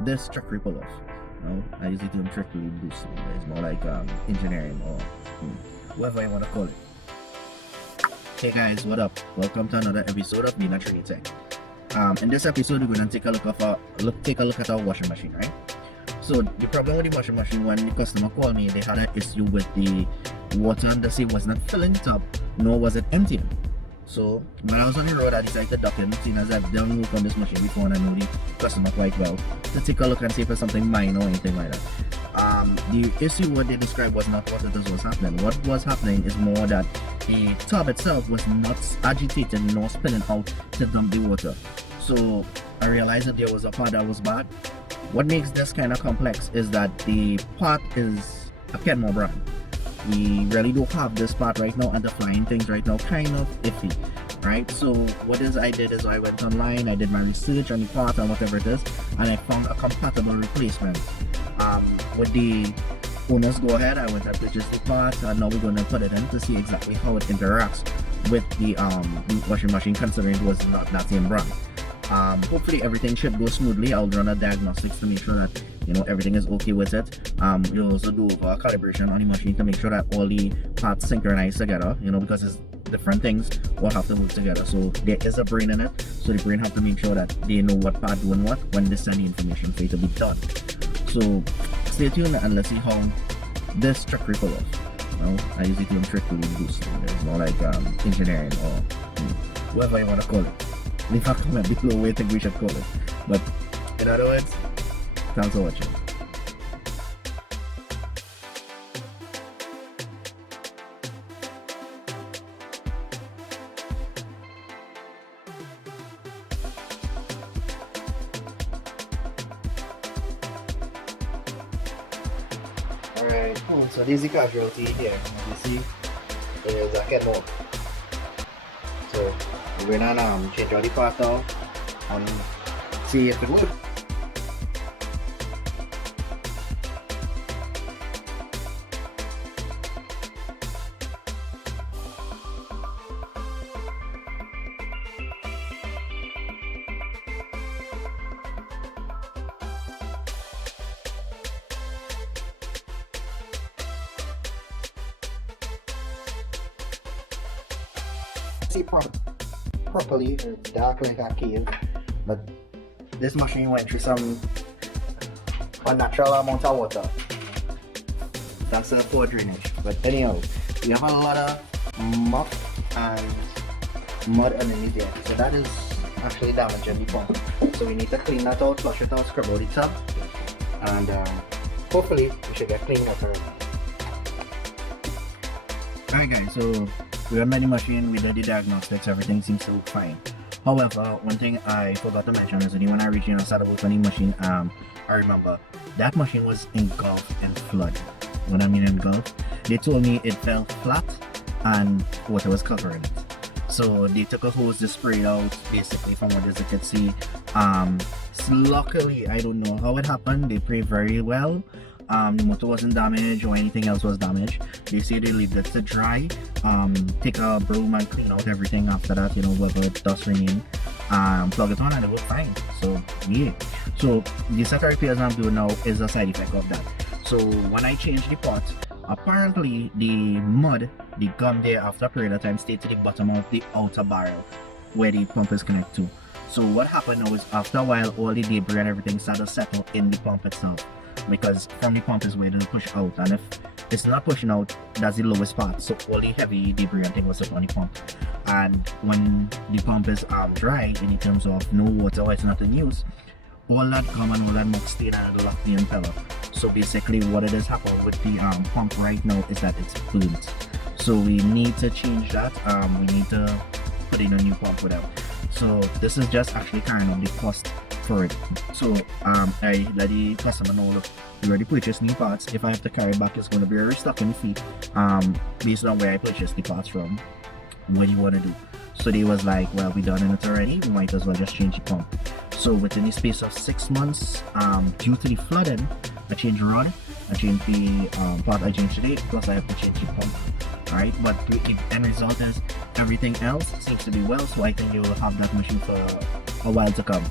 this trickery pull off. I usually do trickery boosting. It's more like engineering or whatever you want to call it. Hey guys, what up? Welcome to another episode of Being a Trin Tech. In this episode, we're going to take a look at our washing machine, right? So the problem with the washing machine, when the customer called me, they had an issue with the water and the sea was not filling it up, nor was it emptying. So when I was on the road, I decided to duck in, seeing as I've done work on this machine before and I know the customer quite well, to take a look and see if it's something minor or anything like that. The issue what they described was not what it was happening. What was happening is more that the tub itself was not agitated nor spinning out to dump the water. So I realized that there was a part that was bad. What makes this kind of complex is that the part is a Kenmore brand. We really don't have this part right now, and the flying things right now kind of iffy, right? So what I did is I went online, I did my research on the part and whatever it is, and I found a compatible replacement. With the owner's go ahead, I went and purchased the part, and now we're going to put it in to see exactly how it interacts with the washing machine, considering it was not that same brand. Hopefully everything should go smoothly. I'll run a diagnostics to make sure that everything is okay with it. We'll also do a calibration on the machine to make sure that all the parts synchronize together, because it's different things will have to work together. So there is a brain in it, so the brain have to make sure that they know what part doing what when they send the information for it to be done. So stay tuned and let's see how this trickery pull off. I usually do trickery boosting. It's more like engineering or whatever you want to call it. Leave a comment below what you think we should call it. But in other words, thanks for watching. Alright, so this is the casualty here. You see, there's a Kenmore. So we're gonna change all the part now and see if it works. See properly, dark like a cave, but this machine went through some unnatural amount of water thanks to the poor drainage. But anyhow, we have a lot of muck and mud underneath there, so that is actually damaging the pump. So we need to clean that out, flush it out, scrub out the tub, and hopefully we should get clean water. Alright guys, so we ran the machine, we did the diagnostics, everything seems to look fine. However, one thing I forgot to mention is that when I reached in and started working on the machine, I remember that machine was engulfed in flood. What I mean engulfed, they told me it fell flat and water was covering it. So they took a hose to spray it out, basically from what as you could see. Luckily, I don't know how it happened, they prayed very well. The motor wasn't damaged or anything else was damaged. They say they leave it to dry, take a broom and clean out everything after that, whatever dust remain, plug it on and it will fine. So yeah, so the set of repairs I'm doing now is a side effect of that. So when I changed the pot, apparently the mud, the gum there after a period of time stayed to the bottom of the outer barrel where the pump is connected to. So what happened now is after a while all the debris and everything started to settle in the pump itself, because from the pump is where it'll push out, and if it's not pushing out, that's the lowest part, so all the heavy debris and thing was up on the pump. And when the pump is dry, in terms of no water or it's not in use, all that gum and all that muck stayed and it'll lock the impeller. So basically what it is happening with the pump right now is that it's burnt. So we need to change that. We need to put in a new pump with that. So this is just actually carrying on the cost for it. So I let the customer know, look, we already purchased new parts. If I have to carry back, it's going to be a restocking fee based on where I purchased the parts from. What do you want to do? So they was like, well, we done it already, we might as well just change the pump. So within the space of 6 months, due to the flooding, I changed the rod, I changed the part I changed today, plus I have to change the pump. Alright, but the end result is everything else seems to be well, so I think you will have that machine for a while to come.